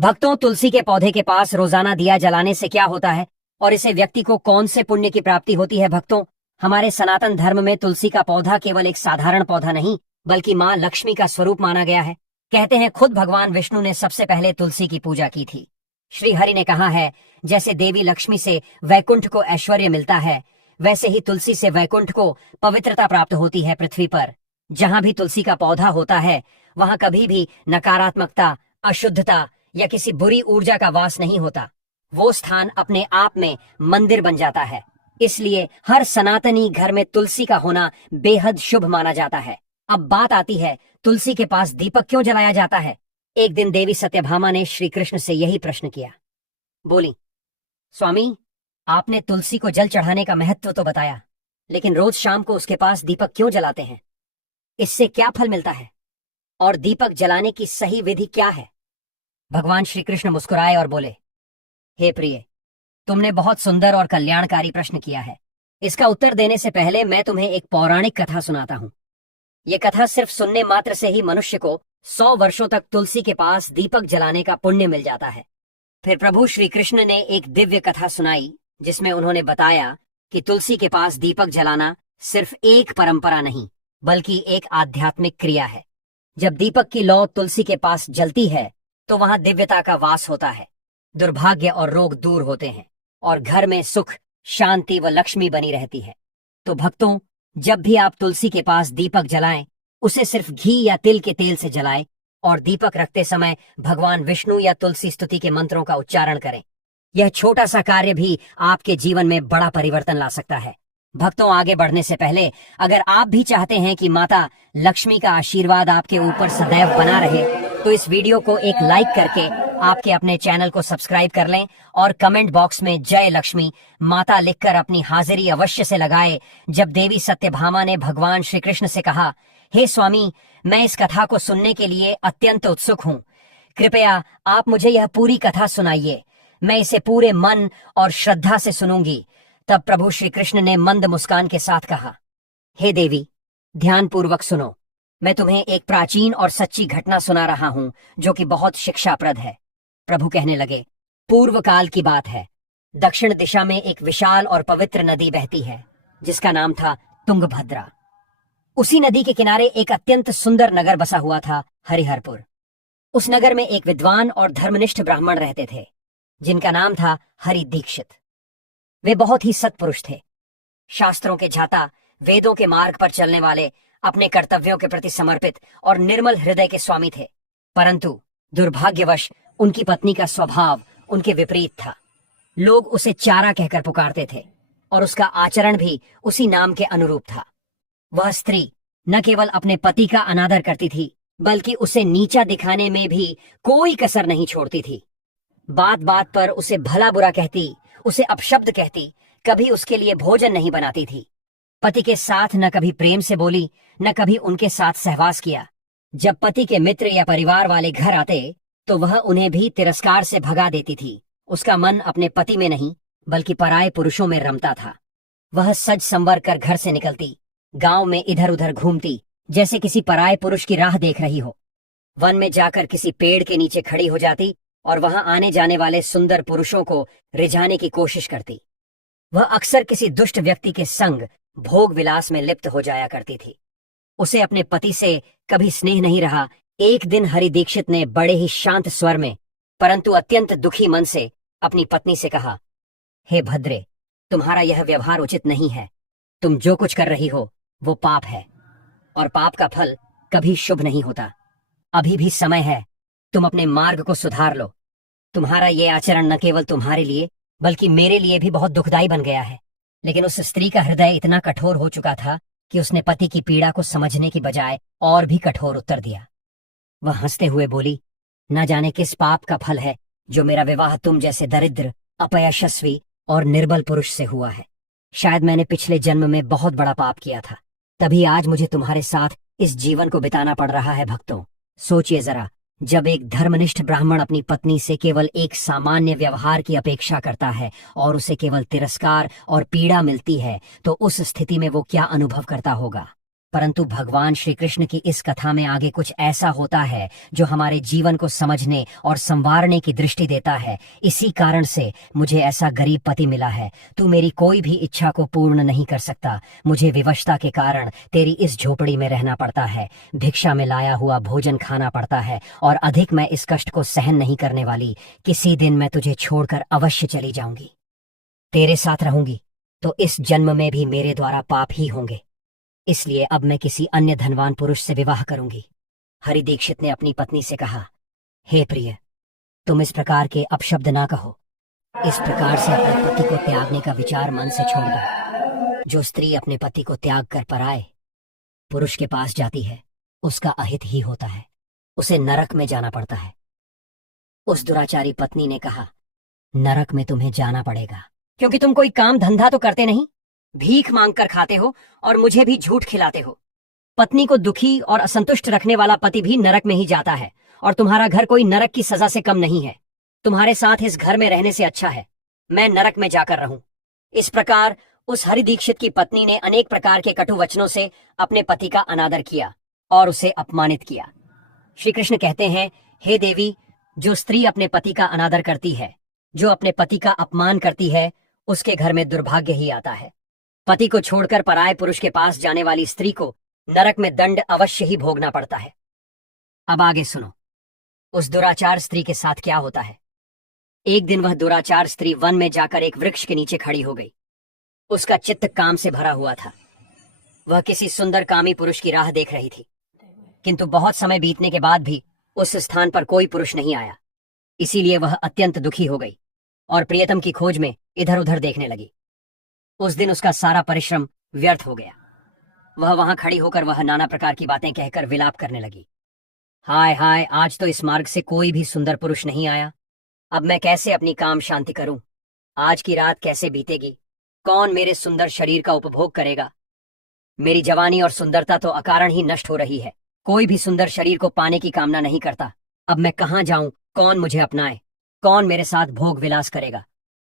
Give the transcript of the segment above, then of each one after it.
भक्तों, तुलसी के पौधे के पास रोजाना दिया जलाने से क्या होता है और इसे व्यक्ति को कौन से पुण्य की प्राप्ति होती है? भक्तों, हमारे सनातन धर्म में तुलसी का पौधा केवल एक साधारण पौधा नहीं बल्कि माँ लक्ष्मी का स्वरूप माना गया है। कहते हैं खुद भगवान विष्णु ने सबसे पहले तुलसी की पूजा की थी। श्री हरि ने कहा है, जैसे देवी लक्ष्मी से वैकुंठ को ऐश्वर्य मिलता है, वैसे ही तुलसी से वैकुंठ को पवित्रता प्राप्त होती है। पृथ्वी पर जहां भी तुलसी का पौधा होता है वहां कभी भी नकारात्मकता, अशुद्धता या किसी बुरी ऊर्जा का वास नहीं होता। वो स्थान अपने आप में मंदिर बन जाता है। इसलिए हर सनातनी घर में तुलसी का होना बेहद शुभ माना जाता है। अब बात आती है, तुलसी के पास दीपक क्यों जलाया जाता है? एक दिन देवी सत्यभामा ने श्री कृष्ण से यही प्रश्न किया। बोली, स्वामी, आपने तुलसी को जल चढ़ाने का महत्व तो बताया, लेकिन रोज शाम को उसके पास दीपक क्यों जलाते हैं? इससे क्या फल मिलता है और दीपक जलाने की सही विधि क्या है? भगवान श्री कृष्ण मुस्कुराए और बोले, हे प्रिय, तुमने बहुत सुंदर और कल्याणकारी प्रश्न किया है। इसका उत्तर देने से पहले मैं तुम्हें एक पौराणिक कथा सुनाता हूँ। ये कथा सिर्फ सुनने मात्र से ही मनुष्य को 100 वर्षों तक तुलसी के पास दीपक जलाने का पुण्य मिल जाता है। फिर प्रभु श्री कृष्ण ने एक दिव्य कथा सुनाई जिसमें उन्होंने बताया कि तुलसी के पास दीपक जलाना सिर्फ एक परंपरा नहीं बल्कि एक आध्यात्मिक क्रिया है। जब दीपक की लौ तुलसी के पास जलती है तो वहां दिव्यता का वास होता है, दुर्भाग्य और रोग दूर होते हैं और घर में सुख, शांति व लक्ष्मी बनी रहती है। तो भक्तों, जब भी आप तुलसी के पास दीपक जलाएं, उसे सिर्फ घी या तिल के तेल से जलाएं और दीपक रखते समय भगवान विष्णु या तुलसी स्तुति के मंत्रों का उच्चारण करें। यह छोटा सा कार्य भी आपके जीवन में बड़ा परिवर्तन ला सकता है। भक्तों, आगे बढ़ने से पहले अगर आप भी चाहते हैं कि माता लक्ष्मी का आशीर्वाद आपके ऊपर सदैव बना रहे तो इस वीडियो को एक लाइक करके आपके अपने चैनल को सब्सक्राइब कर लें और कमेंट बॉक्स में जय लक्ष्मी माता लिखकर अपनी हाजिरी अवश्य से लगाए। जब देवी सत्यभामा ने भगवान श्री कृष्ण से कहा, हे स्वामी, मैं इस कथा को सुनने के लिए अत्यंत उत्सुक हूँ, कृपया आप मुझे यह पूरी कथा सुनाइए, मैं इसे पूरे मन और श्रद्धा से सुनूंगी। तब प्रभु श्री कृष्ण ने मंद मुस्कान के साथ कहा, हे देवी, ध्यानपूर्वक सुनो, मैं तुम्हें एक प्राचीन और सच्ची घटना सुना रहा हूँ जो कि बहुत शिक्षाप्रद है। प्रभु कहने लगे, पूर्व काल की बात है। दक्षिण दिशा में एक विशाल और पवित्र नदी बहती है जिसका नाम था तुंगभद्रा। उसी नदी के किनारे एक अत्यंत सुंदर नगर बसा हुआ था, हरिहरपुर। उस नगर में एक विद्वान और धर्मनिष्ठ ब्राह्मण रहते थे जिनका नाम था हरि दीक्षित। वे बहुत ही सत्पुरुष थे, शास्त्रों के झाता, वेदों के मार्ग पर चलने वाले, अपने कर्तव्यों के प्रति समर्पित और निर्मल हृदय के स्वामी थे। परंतु दुर्भाग्यवश उनकी पत्नी का स्वभाव उनके विपरीत था। लोग उसे चारा कहकर पुकारते थे और उसका आचरण भी उसी नाम के अनुरूप था। वह स्त्री न केवल अपने पति का अनादर करती थी बल्कि उसे नीचा दिखाने में भी कोई कसर नहीं छोड़ती थी। बात बात पर उसे भला बुरा कहती, उसे अपशब्द कहती, कभी उसके लिए भोजन नहीं बनाती थी। पति के साथ न कभी प्रेम से बोली, न कभी उनके साथ सहवास किया। जब पति के मित्र या परिवार वाले घर आते तो वह उन्हें भी तिरस्कार से भगा देती थी। उसका मन अपने पति में नहीं बल्कि पराये पुरुषों में रमता था। वह सज संवर कर घर से निकलती, गांव में इधर उधर घूमती जैसे किसी पराये पुरुष की राह देख रही हो। वन में जाकर किसी पेड़ के नीचे खड़ी हो जाती और वहां आने जाने वाले सुंदर पुरुषों को रिझाने की कोशिश करती। वह अक्सर किसी दुष्ट व्यक्ति के संग भोग विलास में लिप्त हो जाया करती थी। उसे अपने पति से कभी स्नेह नहीं रहा। एक दिन हरि दीक्षित ने बड़े ही शांत स्वर में परंतु अत्यंत दुखी मन से अपनी पत्नी से कहा, हे भद्रे, तुम्हारा यह व्यवहार उचित नहीं है। तुम जो कुछ कर रही हो वो पाप है और पाप का फल कभी शुभ नहीं होता। अभी भी समय है, तुम अपने मार्ग को सुधार लो। तुम्हारा ये आचरण न केवल तुम्हारे लिए बल्कि मेरे लिए भी बहुत दुखदायी बन गया है। लेकिन उस स्त्री का हृदय इतना कठोर हो चुका था कि उसने पति की पीड़ा को समझने की बजाय और भी कठोर उत्तर दिया। वह हंसते हुए बोली, न जाने किस पाप का फल है जो मेरा विवाह तुम जैसे दरिद्र, अपयशस्वी और निर्बल पुरुष से हुआ है। शायद मैंने पिछले जन्म में बहुत बड़ा पाप किया था, तभी आज मुझे तुम्हारे साथ इस जीवन को बिताना पड़ रहा है। भक्तों, सोचिए जरा, जब एक धर्मनिष्ठ ब्राह्मण अपनी पत्नी से केवल एक सामान्य व्यवहार की अपेक्षा करता है और उसे केवल तिरस्कार और पीड़ा मिलती है तो उस स्थिति में वो क्या अनुभव करता होगा। परंतु भगवान श्री कृष्ण की इस कथा में आगे कुछ ऐसा होता है जो हमारे जीवन को समझने और संवारने की दृष्टि देता है। इसी कारण से मुझे ऐसा गरीब पति मिला है। तू मेरी कोई भी इच्छा को पूर्ण नहीं कर सकता। मुझे विवशता के कारण तेरी इस झोपड़ी में रहना पड़ता है, भिक्षा में लाया हुआ भोजन खाना पड़ता है, और अधिक मैं इस कष्ट को सहन नहीं करने वाली। किसी दिन मैं तुझे छोड़कर अवश्य चली जाऊंगी। तेरे साथ रहूंगी तो इस जन्म में भी मेरे द्वारा पाप ही होंगे, इसलिए अब मैं किसी अन्य धनवान पुरुष से विवाह करूंगी। हरि दीक्षित ने अपनी पत्नी से कहा, हे प्रिय, तुम इस प्रकार के अपशब्द ना कहो। इस प्रकार से अपने पति को त्यागने का विचार मन से छोड़ दो। जो स्त्री अपने पति को त्याग कर पराए पुरुष के पास जाती है, उसका अहित ही होता है, उसे नरक में जाना पड़ता है। उस दुराचारी पत्नी ने कहा, नरक में तुम्हें जाना पड़ेगा क्योंकि तुम कोई काम धंधा तो करते नहीं, भीख मांग कर खाते हो और मुझे भी झूठ खिलाते हो। पत्नी को दुखी और असंतुष्ट रखने वाला पति भी नरक में ही जाता है, और तुम्हारा घर कोई नरक की सजा से कम नहीं है। तुम्हारे साथ इस घर में रहने से अच्छा है मैं नरक में जाकर रहूं। इस प्रकार उस हरि दीक्षित की पत्नी ने अनेक प्रकार के कटु वचनों से अपने पति का अनादर किया और उसे अपमानित किया। श्री कृष्ण कहते हैं, हे देवी, जो स्त्री अपने पति का अनादर करती है, जो अपने पति का अपमान करती है, उसके घर में दुर्भाग्य ही आता है। पति को छोड़कर पराये पुरुष के पास जाने वाली स्त्री को नरक में दंड अवश्य ही भोगना पड़ता है। अब आगे सुनो, उस दुराचार स्त्री के साथ क्या होता है। एक दिन वह दुराचार स्त्री वन में जाकर एक वृक्ष के नीचे खड़ी हो गई। उसका चित्त काम से भरा हुआ था। वह किसी सुंदर कामी पुरुष की राह देख रही थी, किंतु बहुत समय बीतने के बाद भी उस स्थान पर कोई पुरुष नहीं आया। इसीलिए वह अत्यंत दुखी हो गई और प्रियतम की खोज में इधर उधर देखने लगी। उस दिन उसका सारा परिश्रम व्यर्थ हो गया। वह वहां खड़ी होकर वह नाना प्रकार की बातें कहकर विलाप करने लगी। हाय हाय, आज तो इस मार्ग से कोई भी सुंदर पुरुष नहीं आया। अब मैं कैसे अपनी काम शांति करूं? आज की रात कैसे बीतेगी? कौन मेरे सुंदर शरीर का उपभोग करेगा? मेरी जवानी और सुंदरता तो अकारण ही नष्ट हो रही है। कोई भी सुंदर शरीर को पाने की कामना नहीं करता। अब मैं कहाँ जाऊं? कौन मुझे अपनाए? कौन मेरे साथ भोग विलास करेगा?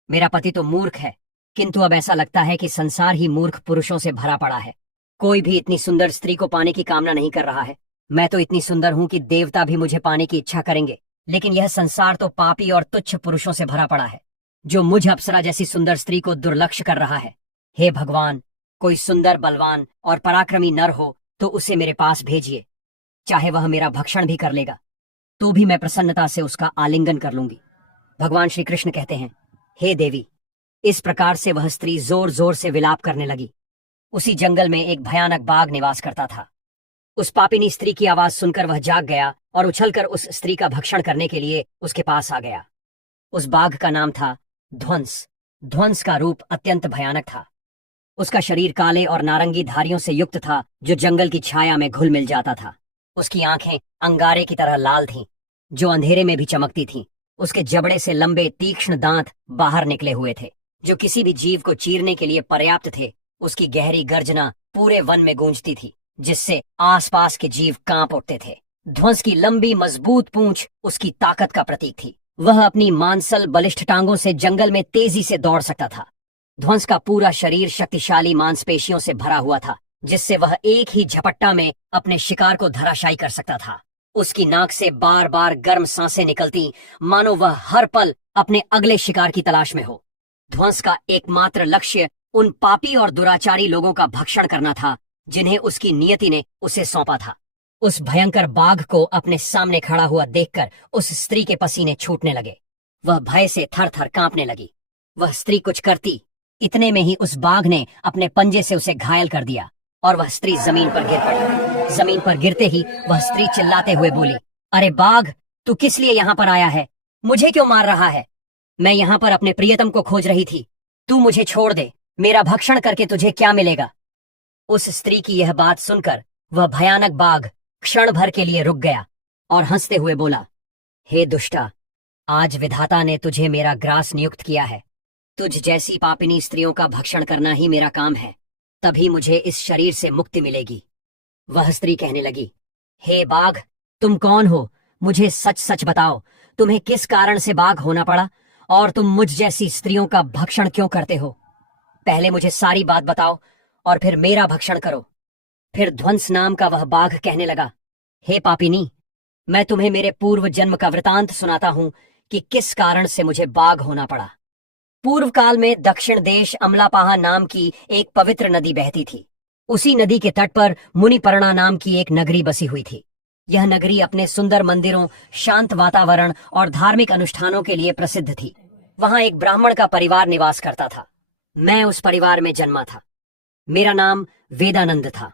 मेरा पति तो मूर्ख है, किंतु अब ऐसा लगता है कि संसार ही मूर्ख पुरुषों से भरा पड़ा है। कोई भी इतनी सुंदर स्त्री को पाने की कामना नहीं कर रहा है। मैं तो इतनी सुंदर हूं कि देवता भी मुझे पाने की इच्छा करेंगे, लेकिन यह संसार तो पापी और तुच्छ पुरुषों से भरा पड़ा है, जो मुझ अप्सरा जैसी सुंदर स्त्री को दुर्लक्ष्य कर रहा है। हे भगवान, कोई सुंदर, बलवान और पराक्रमी नर हो तो उसे मेरे पास भेजिए। चाहे वह मेरा भक्षण भी कर लेगा तो भी मैं प्रसन्नता से उसका आलिंगन कर लूंगी। भगवान श्री कृष्ण कहते हैं, हे देवी, इस प्रकार से वह स्त्री जोर जोर से विलाप करने लगी। उसी जंगल में एक भयानक बाघ निवास करता था। उस पापिनी स्त्री की आवाज सुनकर वह जाग गया और उछलकर उस स्त्री का भक्षण करने के लिए उसके पास आ गया। उस बाघ का नाम था ध्वंस। ध्वंस का रूप अत्यंत भयानक था। उसका शरीर काले और नारंगी धारियों से युक्त था, जो जंगल की छाया में घुल मिल जाता था। उसकी आंखें अंगारे की तरह लाल थीं, जो अंधेरे में भी चमकती थीं। उसके जबड़े से लंबे तीक्ष्ण दांत बाहर निकले हुए थे, जो किसी भी जीव को चीरने के लिए पर्याप्त थे। उसकी गहरी गर्जना पूरे वन में गूंजती थी, जिससे आसपास के जीव कांप उठते थे। ध्वंस की लंबी मजबूत पूंछ उसकी ताकत का प्रतीक थी। वह अपनी मांसल बलिष्ठ टांगों से जंगल में तेजी से दौड़ सकता था। ध्वंस का पूरा शरीर शक्तिशाली मांसपेशियों से भरा हुआ था, जिससे वह एक ही झपट्टा में अपने शिकार को धराशायी कर सकता था। उसकी नाक से बार बार गर्म सांसें निकलती, मानो वह हर पल अपने अगले शिकार की तलाश में हो। ध्वंस का एकमात्र लक्ष्य उन पापी और दुराचारी लोगों का भक्षण करना था, जिन्हें उसकी नियति ने उसे सौंपा था। उस भयंकर बाघ को अपने सामने खड़ा हुआ देखकर उस स्त्री के पसीने छूटने लगे। वह भय से थर थर कांपने लगी। वह स्त्री कुछ करती, इतने में ही उस बाघ ने अपने पंजे से उसे घायल कर दिया और वह स्त्री जमीन पर गिर पड़ी। जमीन पर गिरते ही वह स्त्री चिल्लाते हुए बोली, अरे बाघ, तू किस लिए यहाँ पर आया है? मुझे क्यों मार रहा है? मैं यहाँ पर अपने प्रियतम को खोज रही थी। तू मुझे छोड़ दे। मेरा भक्षण करके तुझे क्या मिलेगा? उस स्त्री की यह बात सुनकर वह भयानक बाघ क्षण भर के लिए रुक गया और हंसते हुए बोला, हे दुष्टा, आज विधाता ने तुझे मेरा ग्रास नियुक्त किया है। तुझ जैसी पापिनी स्त्रियों का भक्षण करना ही मेरा काम है, तभी मुझे इस शरीर से मुक्ति मिलेगी। वह स्त्री कहने लगी, हे बाघ, तुम कौन हो? मुझे सच सच बताओ, तुम्हें किस कारण से बाघ होना पड़ा और तुम मुझ जैसी स्त्रियों का भक्षण क्यों करते हो? पहले मुझे सारी बात बताओ और फिर मेरा भक्षण करो। फिर ध्वंस नाम का वह बाघ कहने लगा, हे पापिनी, मैं तुम्हें मेरे पूर्व जन्म का वृतांत सुनाता हूं कि किस कारण से मुझे बाघ होना पड़ा। पूर्व काल में दक्षिण देश अमलापाहा नाम की एक पवित्र नदी बहती थी। उसी नदी के तट पर मुनिपर्णा नाम की एक नगरी बसी हुई थी। यह नगरी अपने सुंदर मंदिरों, शांत वातावरण और धार्मिक अनुष्ठानों के लिए प्रसिद्ध थी। वहां एक ब्राह्मण का परिवार निवास करता था। मैं उस परिवार में जन्मा था। मेरा नाम वेदानंद था।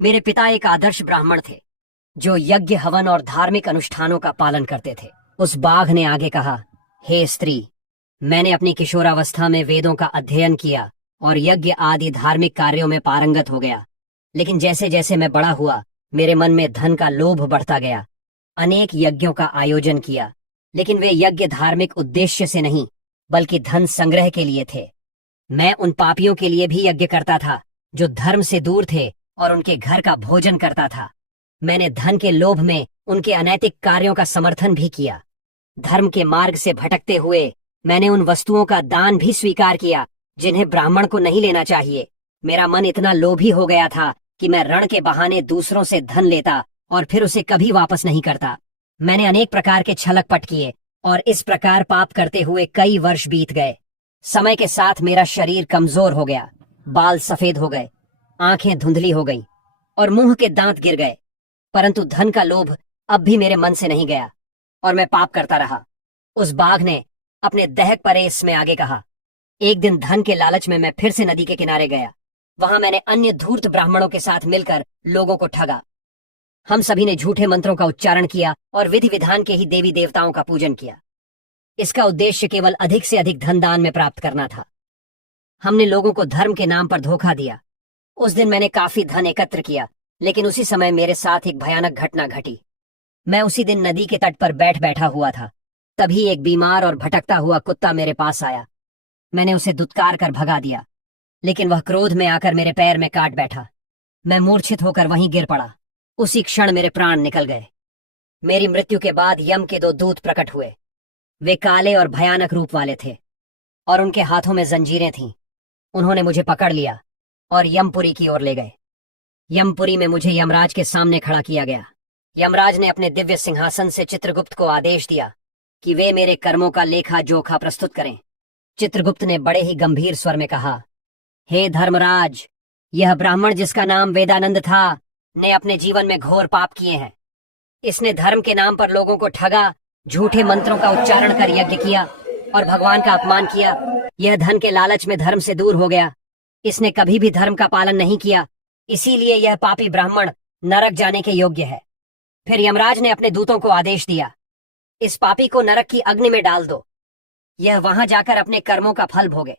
मेरे पिता एक आदर्श ब्राह्मण थे जो यज्ञ, हवन और धार्मिक अनुष्ठानों का पालन करते थे। उस बाघ ने आगे कहा, हे स्त्री, मैंने अपनी किशोरावस्था में वेदों का अध्ययन किया और यज्ञ आदि धार्मिक कार्यों में पारंगत हो गया। लेकिन जैसे जैसे मैं बड़ा हुआ, मेरे मन में धन का लोभ बढ़ता गया। अनेक यज्ञों का आयोजन किया, लेकिन वे यज्ञ धार्मिक उद्देश्य से नहीं, बल्कि धन संग्रह के लिए थे। मैं उन पापियों के लिए भी यज्ञ करता था जो धर्म से दूर थे और उनके घर का भोजन करता था। मैंने धन के लोभ में उनके अनैतिक कार्यों का समर्थन भी किया। धर्म के मार्ग से भटकते हुए मैंने उन वस्तुओं का दान भी स्वीकार किया जिन्हें ब्राह्मण को नहीं लेना चाहिए। मेरा मन इतना लोभी हो गया था कि मैं रण के बहाने दूसरों से धन लेता और फिर उसे कभी वापस नहीं करता। मैंने अनेक प्रकार के छलकपट किए और इस प्रकार पाप करते हुए कई वर्ष बीत गए। समय के साथ मेरा शरीर कमजोर हो गया, बाल सफेद हो गए, आंखें धुंधली हो गईं और मुंह के दांत गिर गए। परंतु धन का लोभ अब भी मेरे मन से नहीं गया और मैं पाप करता रहा। उस बाघ ने अपने दहक परेश में आगे कहा, एक दिन धन के लालच में मैं फिर से नदी के किनारे गया। वहां मैंने अन्य धूर्त ब्राह्मणों के साथ मिलकर लोगों को ठगा। हम सभी ने झूठे मंत्रों का उच्चारण किया और विधि विधान के ही देवी देवताओं का पूजन किया। इसका उद्देश्य केवल अधिक से अधिक धन दान में प्राप्त करना था। हमने लोगों को धर्म के नाम पर धोखा दिया। उस दिन मैंने काफी धन एकत्र किया, लेकिन उसी समय मेरे साथ एक भयानक घटना घटी। मैं उसी दिन नदी के तट पर बैठा हुआ था। तभी एक बीमार और भटकता हुआ कुत्ता मेरे पास आया। मैंने उसे दुत्कार कर भगा दिया, लेकिन वह क्रोध में आकर मेरे पैर में काट बैठा। मैं मूर्छित होकर वहीं गिर पड़ा। उसी क्षण मेरे प्राण निकल गए। मेरी मृत्यु के बाद यम के 2 दूत प्रकट हुए। वे काले और भयानक रूप वाले थे और उनके हाथों में जंजीरें थीं। उन्होंने मुझे पकड़ लिया और यमपुरी की ओर ले गए। यमपुरी में मुझे यमराज के सामने खड़ा किया गया। यमराज ने अपने दिव्य सिंहासन से चित्रगुप्त को आदेश दिया कि वे मेरे कर्मों का लेखा जोखा प्रस्तुत करें। चित्रगुप्त ने बड़े ही गंभीर स्वर में कहा, हे धर्मराज, यह ब्राह्मण जिसका नाम वेदानंद था ने अपने जीवन में घोर पाप किए हैं। इसने धर्म के नाम पर लोगों को ठगा, झूठे मंत्रों का उच्चारण कर यज्ञ किया और भगवान का अपमान किया। यह धन के लालच में धर्म से दूर हो गया। इसने कभी भी धर्म का पालन नहीं किया, इसीलिए यह पापी ब्राह्मण नरक जाने के योग्य है। फिर यमराज ने अपने दूतों को आदेश दिया, इस पापी को नरक की अग्नि में डाल दो। यह वहां जाकर अपने कर्मों का फल भोगे।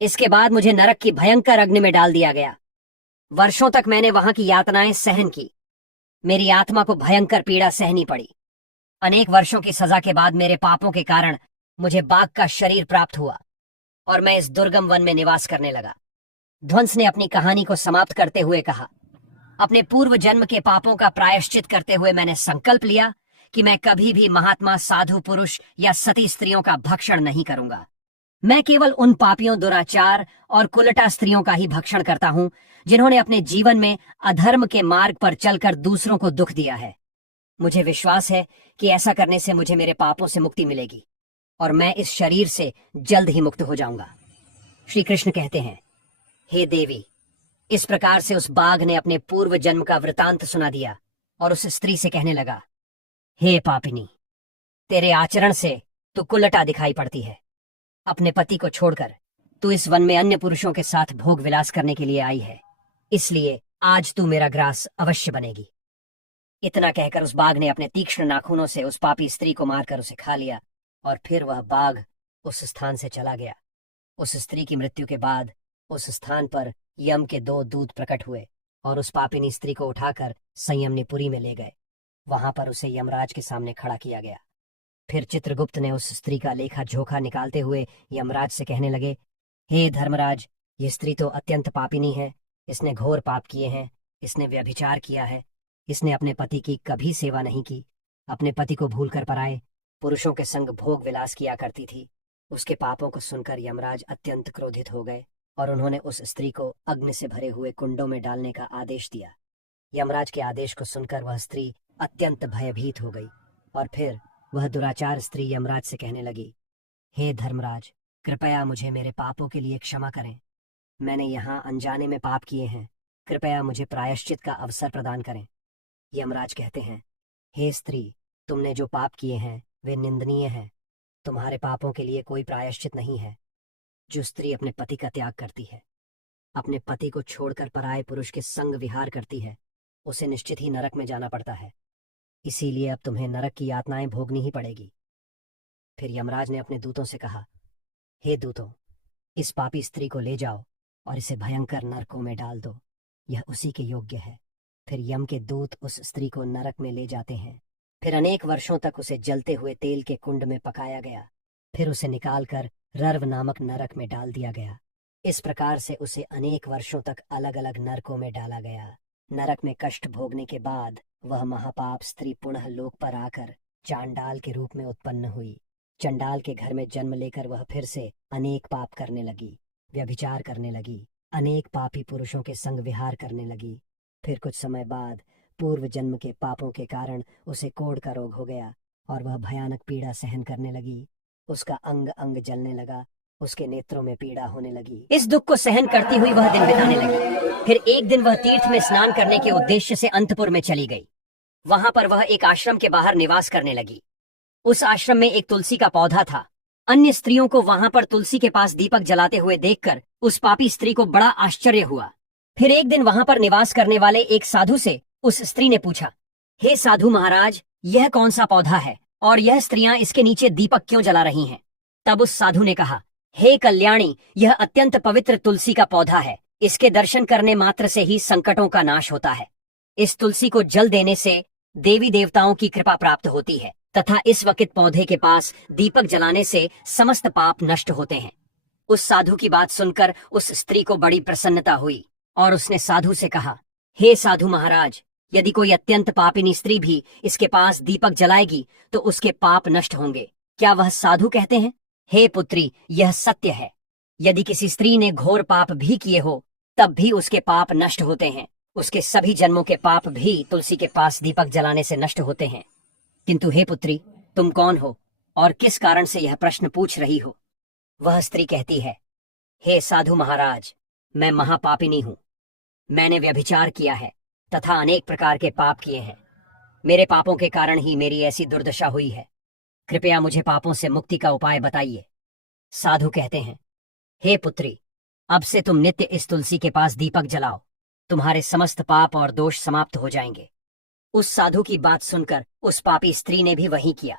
इसके बाद मुझे नरक की भयंकर अग्नि में डाल दिया गया। वर्षों तक मैंने वहां की यातनाएं सहन की। मेरी आत्मा को भयंकर पीड़ा सहनी पड़ी। अनेक वर्षों की सजा के बाद मेरे पापों के कारण मुझे बाघ का शरीर प्राप्त हुआ और मैं इस दुर्गम वन में निवास करने लगा। ध्वंस ने अपनी कहानी को समाप्त करते हुए कहा, अपने पूर्व जन्म के पापों का प्रायश्चित करते हुए मैंने संकल्प लिया कि मैं कभी भी महात्मा, साधु पुरुष या सती स्त्रियों का भक्षण नहीं करूंगा। मैं केवल उन पापियों, दुराचार और कुलटा स्त्रियों का ही भक्षण करता हूं जिन्होंने अपने जीवन में अधर्म के मार्ग पर चलकर दूसरों को दुख दिया है। मुझे विश्वास है कि ऐसा करने से मुझे मेरे पापों से मुक्ति मिलेगी और मैं इस शरीर से जल्द ही मुक्त हो जाऊंगा। श्री कृष्ण कहते हैं, हे देवी, इस प्रकार से उस बाघ ने अपने पूर्व जन्म का वृतांत सुना दिया और उस स्त्री से कहने लगा, हे पापिनी, तेरे आचरण से तू कुलटा दिखाई पड़ती है। अपने पति को छोड़कर तू इस वन में अन्य पुरुषों के साथ भोग विलास करने के लिए आई है, इसलिए आज तू मेरा ग्रास अवश्य बनेगी। इतना कहकर उस बाघ ने अपने तीक्ष्ण नाखूनों से उस पापी स्त्री को मारकर उसे खा लिया और फिर वह बाघ उस स्थान से चला गया। उस स्त्री की मृत्यु के बाद उस स्थान पर यम के 2 दूत प्रकट हुए और उस पापिनी स्त्री को उठाकर संयमनीपुरी में ले गए। वहां पर उसे यमराज के सामने खड़ा किया गया। फिर चित्रगुप्त ने उस स्त्री का लेखा जोखा निकालते हुए यमराज से कहने लगे, हे धर्मराज, ये स्त्री तो अत्यंत पापिनी है। इसने घोर पाप किए हैं। इसने व्यभिचार किया है। इसने अपने पति की कभी सेवा नहीं की। अपने पति को भूलकर पराए पुरुषों के संग भोग विलास किया करती थी। उसके पापों को सुनकर यमराज अत्यंत क्रोधित हो गए और उन्होंने उस स्त्री को अग्नि से भरे हुए कुंडों में डालने का आदेश दिया। यमराज के आदेश को सुनकर वह स्त्री अत्यंत भयभीत हो गई और फिर वह दुराचार स्त्री यमराज से कहने लगी, हे धर्मराज, कृपया मुझे मेरे पापों के लिए क्षमा करें। मैंने यहाँ अनजाने में पाप किए हैं, कृपया मुझे प्रायश्चित का अवसर प्रदान करें। यमराज कहते हैं, हे स्त्री, तुमने जो पाप किए हैं वे निंदनीय हैं। तुम्हारे पापों के लिए कोई प्रायश्चित नहीं है। जो स्त्री अपने पति का त्याग करती है, अपने पति को छोड़कर पराये पुरुष के संग विहार करती है, उसे निश्चित ही नरक में जाना पड़ता है। इसीलिए अब तुम्हें नरक की यातनाएं भोगनी ही पड़ेगी। फिर यमराज ने अपने दूतों से कहा, हे दूतों, इस पापी स्त्री को ले जाओ और इसे भयंकर नरकों में डाल दो, यह उसी के योग्य है। फिर यम के दूत उस स्त्री को नरक में ले जाते हैं। फिर अनेक वर्षों तक उसे जलते हुए तेल के कुंड में पकाया गया। फिर उसे निकालकर रर्व नामक नरक में डाल दिया गया। इस प्रकार से उसे अनेक वर्षों तक अलग अलग नरकों में डाला गया। नरक में कष्ट भोगने के बाद वह महापाप स्त्री पुनः लोक पर आकर चांडाल के रूप में उत्पन्न हुई। चंडाल के घर में जन्म लेकर वह फिर से अनेक पाप करने लगी, व्यभिचार करने लगी, अनेक पापी पुरुषों के संग विहार करने लगी। फिर कुछ समय बाद पूर्व जन्म के पापों के कारण उसे कोढ़ का रोग हो गया और वह भयानक पीड़ा सहन करने लगी। उसका अंग अंग जलने लगा, उसके नेत्रों में पीड़ा होने लगी। इस दुख को सहन करती हुई वह दिन बिताने लगी। फिर एक दिन वह तीर्थ में स्नान करने के उद्देश्य से अंतपुर में चली गई। वहां पर वह एक आश्रम के बाहर निवास करने लगी। उस आश्रम में एक तुलसी का पौधा था। अन्य स्त्रियों को वहां पर तुलसी के पास दीपक जलाते हुए देखकर उस पापी स्त्री को बड़ा आश्चर्य हुआ। फिर एक दिन वहां पर निवास करने वाले एक साधु से उस स्त्री ने पूछा, हे साधु महाराज, यह कौन सा पौधा है और यह स्त्रियां इसके नीचे दीपक क्यों जला रही हैं? तब उस साधु ने कहा, हे कल्याणी, यह अत्यंत पवित्र तुलसी का पौधा है। इसके दर्शन करने मात्र से ही संकटों का नाश होता है। इस तुलसी को जल देने से देवी देवताओं की कृपा प्राप्त होती है तथा इस वकित पौधे के पास दीपक जलाने से समस्त पाप नष्ट होते हैं। उस साधु की बात सुनकर उस स्त्री को बड़ी प्रसन्नता हुई और उसने साधु से कहा, हे साधु महाराज, यदि कोई अत्यंत पापिनी स्त्री भी इसके पास दीपक जलाएगी तो उसके पाप नष्ट होंगे। क्या वह साधु कहते हैं? हे पुत्री, यह सत्य है। यदि किसी स्त्री ने घोर पाप भी किए हो तब भी उसके पाप नष्ट होते हैं। उसके सभी जन्मों के पाप भी तुलसी के पास दीपक जलाने से नष्ट होते हैं। किंतु हे पुत्री, तुम कौन हो और किस कारण से यह प्रश्न पूछ रही हो? वह स्त्री कहती है, हे साधु महाराज, मैं महापापिनी हूँ। मैंने व्यभिचार किया है तथा अनेक प्रकार के पाप किए हैं। मेरे पापों के कारण ही मेरी ऐसी दुर्दशा हुई है। कृपया मुझे पापों से मुक्ति का उपाय बताइए। साधु कहते हैं, हे पुत्री, अब से तुम नित्य इस तुलसी के पास दीपक जलाओ, तुम्हारे समस्त पाप और दोष समाप्त हो जाएंगे। उस साधु की बात सुनकर उस पापी स्त्री ने भी वही किया।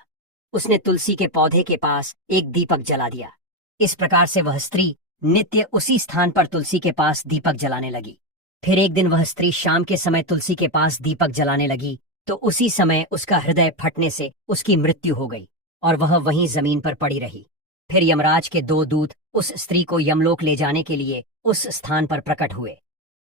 उसने तुलसी के पौधे के पास एक दीपक जला दिया। इस प्रकार से वह स्त्री नित्य उसी स्थान पर तुलसी के पास दीपक जलाने लगी। फिर एक दिन वह स्त्री शाम के समय तुलसी के पास दीपक जलाने लगी तो उसी समय उसका हृदय फटने से उसकी मृत्यु हो गई और वह वहीं जमीन पर पड़ी रही। फिर यमराज के 2 दूत उस स्त्री को यमलोक ले जाने के लिए उस स्थान पर प्रकट हुए।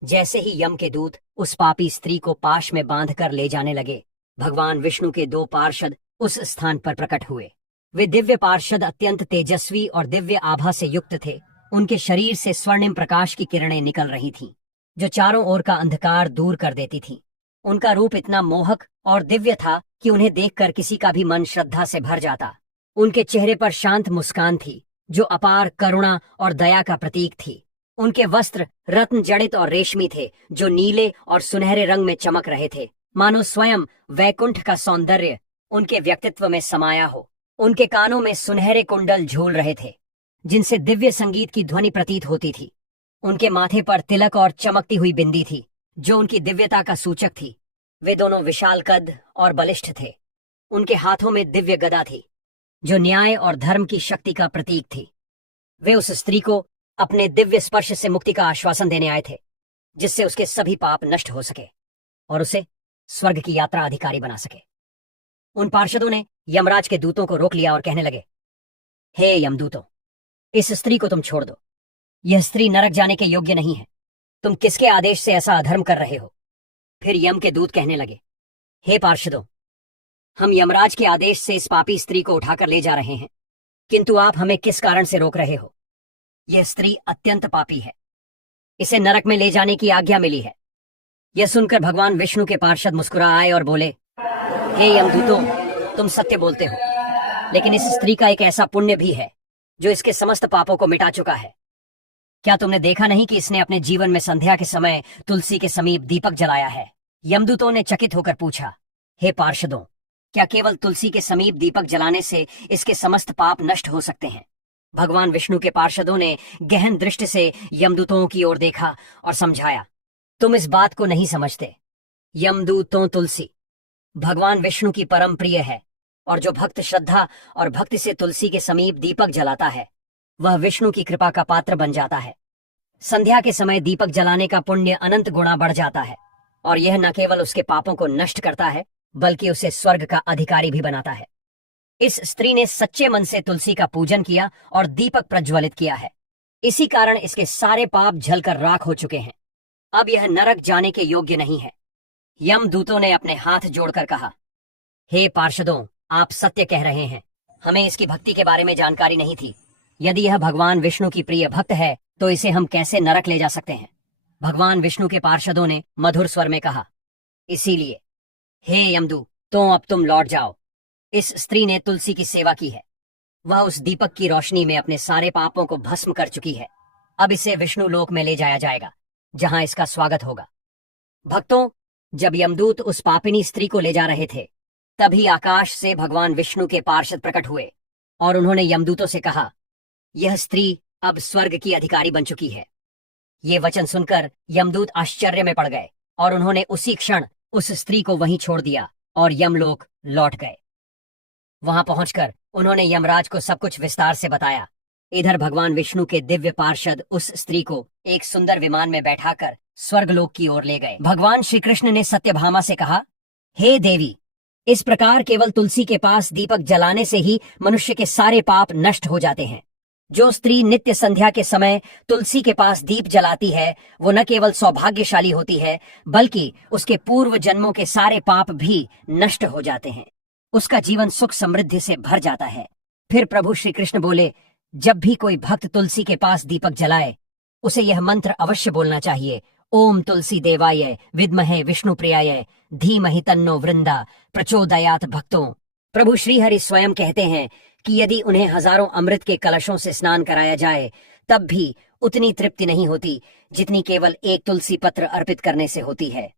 जैसे ही यम के दूत उस पापी स्त्री को पाश में बांधकर ले जाने लगे, भगवान विष्णु के 2 पार्षद उस स्थान पर प्रकट हुए। वे दिव्य पार्षद अत्यंत तेजस्वी और दिव्य आभा से युक्त थे। उनके शरीर से स्वर्णिम प्रकाश की किरणें निकल रही थीं, जो चारों ओर का अंधकार दूर कर देती थीं। उनका रूप इतना मोहक और दिव्य था कि उन्हें देखकर किसी का भी मन श्रद्धा से भर जाता। उनके चेहरे पर शांत मुस्कान थी, जो अपार करुणा और दया का प्रतीक थी। उनके वस्त्र रत्न जड़ित और रेशमी थे, जो नीले और सुनहरे रंग में चमक रहे थे, मानो स्वयं वैकुंठ का सौंदर्य उनके व्यक्तित्व में समाया हो। उनके कानों में सुनहरे कुंडल झूल रहे थे, जिनसे दिव्य संगीत की ध्वनि प्रतीत होती थी। उनके माथे पर तिलक और चमकती हुई बिंदी थी, जो उनकी दिव्यता का सूचक थी। वे दोनों विशाल कद और बलिष्ठ थे। उनके हाथों में दिव्य गदा थी, जो न्याय और धर्म की शक्ति का प्रतीक थी। वे उस स्त्री को अपने दिव्य स्पर्श से मुक्ति का आश्वासन देने आए थे, जिससे उसके सभी पाप नष्ट हो सके और उसे स्वर्ग की यात्रा अधिकारी बना सके। उन पार्षदों ने यमराज के दूतों को रोक लिया और कहने लगे, हे यमदूतों, इस स्त्री को तुम छोड़ दो। यह स्त्री नरक जाने के योग्य नहीं है। तुम किसके आदेश से ऐसा अधर्म कर रहे हो? फिर यम के दूत कहने लगे, हे पार्षदों, हम यमराज के आदेश से इस पापी स्त्री को उठाकर ले जा रहे हैं, किंतु आप हमें किस कारण से रोक रहे हो? यह स्त्री अत्यंत पापी है, इसे नरक में ले जाने की आज्ञा मिली है। यह सुनकर भगवान विष्णु के पार्षद मुस्कुरा आए और बोले, हे यमदूतों, तुम सत्य बोलते हो, लेकिन इस स्त्री का एक ऐसा पुण्य भी है जो इसके समस्त पापों को मिटा चुका है। क्या तुमने देखा नहीं कि इसने अपने जीवन में संध्या के समय तुलसी के समीप दीपक जलाया है? यमदूतों ने चकित होकर पूछा, हे पार्षदों, क्या केवल तुलसी के समीप दीपक जलाने से इसके समस्त पाप नष्ट हो सकते हैं? भगवान विष्णु के पार्षदों ने गहन दृष्टि से यमदूतों की ओर देखा और समझाया, तुम इस बात को नहीं समझते। यमदूतों, तुलसी भगवान विष्णु की परम प्रिय है, और जो भक्त श्रद्धा और भक्ति से तुलसी के समीप दीपक जलाता है वह विष्णु की कृपा का पात्र बन जाता है। संध्या के समय दीपक जलाने का पुण्य अनंत गुणा बढ़ जाता है, और यह न केवल उसके पापों को नष्ट करता है बल्कि उसे स्वर्ग का अधिकारी भी बनाता है। इस स्त्री ने सच्चे मन से तुलसी का पूजन किया और दीपक प्रज्वलित किया है। इसी कारण इसके सारे पाप जलकर राख हो चुके हैं। अब यह नरक जाने के योग्य नहीं है। यमदूतों ने अपने हाथ जोड़कर कहा, हे पार्षदों, आप सत्य कह रहे हैं। हमें इसकी भक्ति के बारे में जानकारी नहीं थी। यदि यह भगवान विष्णु की प्रिय भक्त है तो इसे हम कैसे नरक ले जा सकते हैं? भगवान विष्णु के पार्षदों ने मधुर स्वर में कहा, इसीलिए हे यमदू, तो अब तुम लौट जाओ। इस स्त्री ने तुलसी की सेवा की है, वह उस दीपक की रोशनी में अपने सारे पापों को भस्म कर चुकी है। अब इसे विष्णु लोक में ले जाया जाएगा, जहां इसका स्वागत होगा। भक्तों, जब यमदूत उस पापिनी स्त्री को ले जा रहे थे, तभी आकाश से भगवान विष्णु के पार्षद प्रकट हुए और उन्होंने यमदूतों से कहा, यह स्त्री अब स्वर्ग की अधिकारी बन चुकी है। ये वचन सुनकर यमदूत आश्चर्य में पड़ गए और उन्होंने उसी क्षण उस स्त्री को वहीं छोड़ दिया और यमलोक लौट गए। वहां पहुंचकर उन्होंने यमराज को सब कुछ विस्तार से बताया। इधर भगवान विष्णु के दिव्य पार्षद उस स्त्री को एक सुंदर विमान में बैठाकर स्वर्गलोक की ओर ले गए। भगवान श्री कृष्ण ने सत्यभामा से कहा, हे देवी, इस प्रकार केवल तुलसी के पास दीपक जलाने से ही मनुष्य के सारे पाप नष्ट हो जाते हैं। जो स्त्री नित्य संध्या के समय तुलसी के पास दीप जलाती है वो न केवल सौभाग्यशाली होती है बल्कि उसके पूर्व जन्मों के सारे पाप भी नष्ट हो जाते हैं। उसका जीवन सुख समृद्धि से भर जाता है। फिर प्रभु श्री कृष्ण बोले, जब भी कोई भक्त तुलसी के पास दीपक जलाए उसे यह मंत्र अवश्य बोलना चाहिए, ओम तुलसी देवाय विद्महे विष्णु प्रियाय धीमहि तन्नो वृंदा प्रचोदयात। भक्तों, प्रभु श्रीहरि स्वयं कहते हैं कि यदि उन्हें हजारों अमृत के कलशों से स्नान कराया जाए तब भी उतनी तृप्ति नहीं होती जितनी केवल एक तुलसी पत्र अर्पित करने से होती है।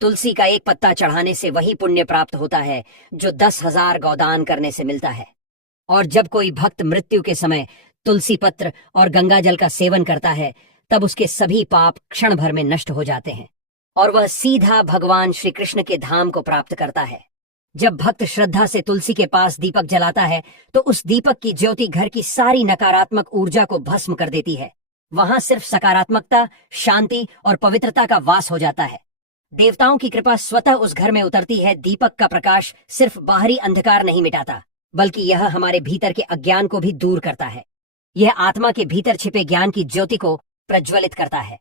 तुलसी का एक पत्ता चढ़ाने से वही पुण्य प्राप्त होता है जो 10,000 गौदान करने से मिलता है। और जब कोई भक्त मृत्यु के समय तुलसी पत्र और गंगा जल का सेवन करता है तब उसके सभी पाप क्षण भर में नष्ट हो जाते हैं और वह सीधा भगवान श्री कृष्ण के धाम को प्राप्त करता है। जब भक्त श्रद्धा से तुलसी के पास दीपक जलाता है तो उस दीपक की ज्योति घर की सारी नकारात्मक ऊर्जा को भस्म कर देती है। वहां सिर्फ सकारात्मकता, शांति और पवित्रता का वास हो जाता है। देवताओं की कृपा स्वतः उस घर में उतरती है। दीपक का प्रकाश सिर्फ बाहरी अंधकार नहीं मिटाता बल्कि यह हमारे भीतर के अज्ञान को भी दूर करता है। यह आत्मा के भीतर छिपे ज्ञान की ज्योति को प्रज्वलित करता है।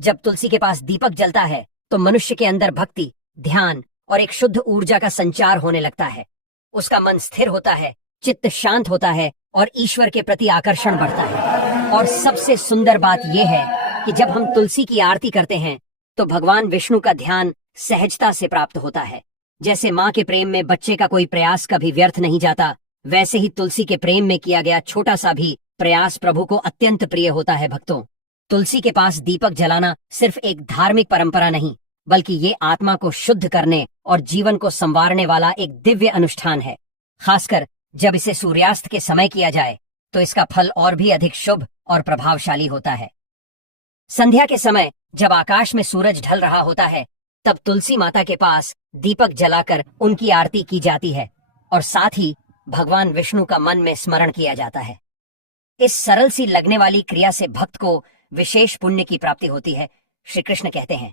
जब तुलसी के पास दीपक जलता है तो मनुष्य के अंदर भक्ति, ध्यान और एक शुद्ध ऊर्जा का संचार होने लगता है। उसका मन स्थिर होता है, चित्त शांत होता है और ईश्वर के प्रति आकर्षण बढ़ता है। और सबसे सुंदर बात यह है कि जब हम तुलसी की आरती करते हैं तो भगवान विष्णु का ध्यान सहजता से प्राप्त होता है। जैसे माँ के प्रेम में बच्चे का कोई प्रयास कभी व्यर्थ नहीं जाता, वैसे ही तुलसी के प्रेम में किया गया छोटा सा भी प्रयास प्रभु को अत्यंत प्रिय होता है। भक्तों, तुलसी के पास दीपक जलाना सिर्फ एक धार्मिक परंपरा नहीं बल्कि ये आत्मा को शुद्ध करने और जीवन को संवारने वाला एक दिव्य अनुष्ठान है। खासकर जब इसे सूर्यास्त के समय किया जाए तो इसका फल और भी अधिक शुभ और प्रभावशाली होता है। संध्या के समय जब आकाश में सूरज ढल रहा होता है तब तुलसी माता के पास दीपक जलाकर उनकी आरती की जाती है और साथ ही भगवान विष्णु का मन में स्मरण किया जाता है। इस सरल सी लगने वाली क्रिया से भक्त को विशेष पुण्य की प्राप्ति होती है। श्री कृष्ण कहते हैं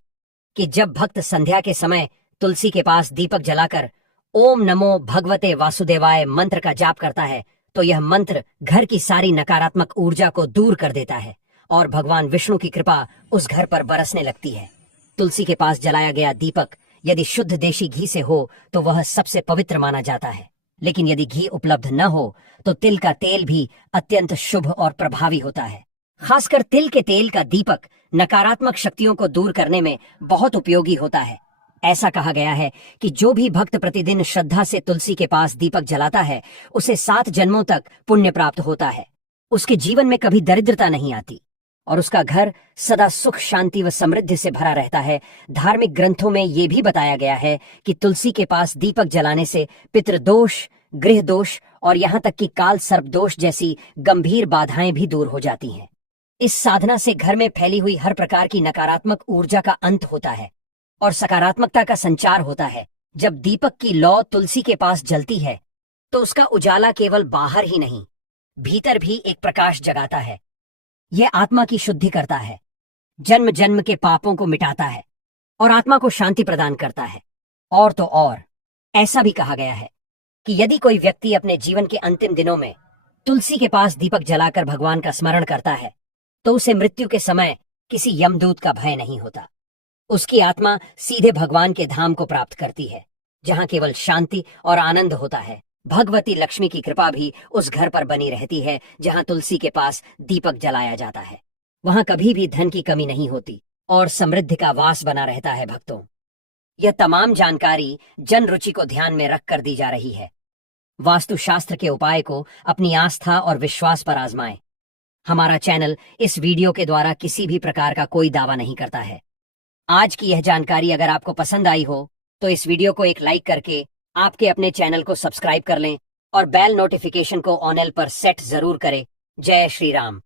कि जब भक्त संध्या के समय तुलसी के पास दीपक जलाकर ओम नमो भगवते वासुदेवाय मंत्र का जाप करता है तो यह मंत्र घर की सारी नकारात्मक ऊर्जा को दूर कर देता है और भगवान विष्णु की कृपा उस घर पर बरसने लगती है। तुलसी के पास जलाया गया दीपक यदि शुद्ध देशी घी से हो तो वह सबसे पवित्र माना जाता है, लेकिन यदि घी उपलब्ध न हो तो तिल का तेल भी अत्यंत शुभ और प्रभावी होता है। खासकर तिल के तेल का दीपक नकारात्मक शक्तियों को दूर करने में बहुत उपयोगी होता है। ऐसा कहा गया है कि जो भी भक्त प्रतिदिन श्रद्धा से तुलसी के पास दीपक जलाता है उसे 7 जन्मों तक पुण्य प्राप्त होता है। उसके जीवन में कभी दरिद्रता नहीं आती और उसका घर सदा सुख शांति व समृद्धि से भरा रहता है। धार्मिक ग्रंथों में ये भी बताया गया है कि तुलसी के पास दीपक जलाने से पितृदोष, गृह दोष और यहाँ तक कि काल सर्प दोष जैसी गंभीर बाधाएं भी दूर हो जाती हैं। इस साधना से घर में फैली हुई हर प्रकार की नकारात्मक ऊर्जा का अंत होता है और सकारात्मकता का संचार होता है। जब दीपक की लौ तुलसी के पास जलती है तो उसका उजाला केवल बाहर ही नहीं, भीतर भी एक प्रकाश जगाता है। यह आत्मा की शुद्धि करता है, जन्म जन्म के पापों को मिटाता है और आत्मा को शांति प्रदान करता है। और तो और ऐसा भी कहा गया है कि यदि कोई व्यक्ति अपने जीवन के अंतिम दिनों में तुलसी के पास दीपक जलाकर भगवान का स्मरण करता है तो उसे मृत्यु के समय किसी यमदूत का भय नहीं होता। उसकी आत्मा सीधे भगवान के धाम को प्राप्त करती है, जहां केवल शांति और आनंद होता है। भगवती लक्ष्मी की कृपा भी उस घर पर बनी रहती है जहां तुलसी के पास दीपक जलाया जाता है। वहां कभी भी धन की कमी नहीं होती और समृद्धि का वास बना रहता है। भक्तों, यह तमाम जानकारी जन रुचि को ध्यान में रखकर दी जा रही है। वास्तुशास्त्र के उपाय को अपनी आस्था और विश्वास पर आजमाएं। हमारा चैनल इस वीडियो के द्वारा किसी भी प्रकार का कोई दावा नहीं करता है। आज की यह जानकारी अगर आपको पसंद आई हो तो इस वीडियो को एक लाइक करके आपके अपने चैनल को सब्सक्राइब कर लें और बेल नोटिफिकेशन को ऑन एल पर सेट जरूर करें। जय श्री राम।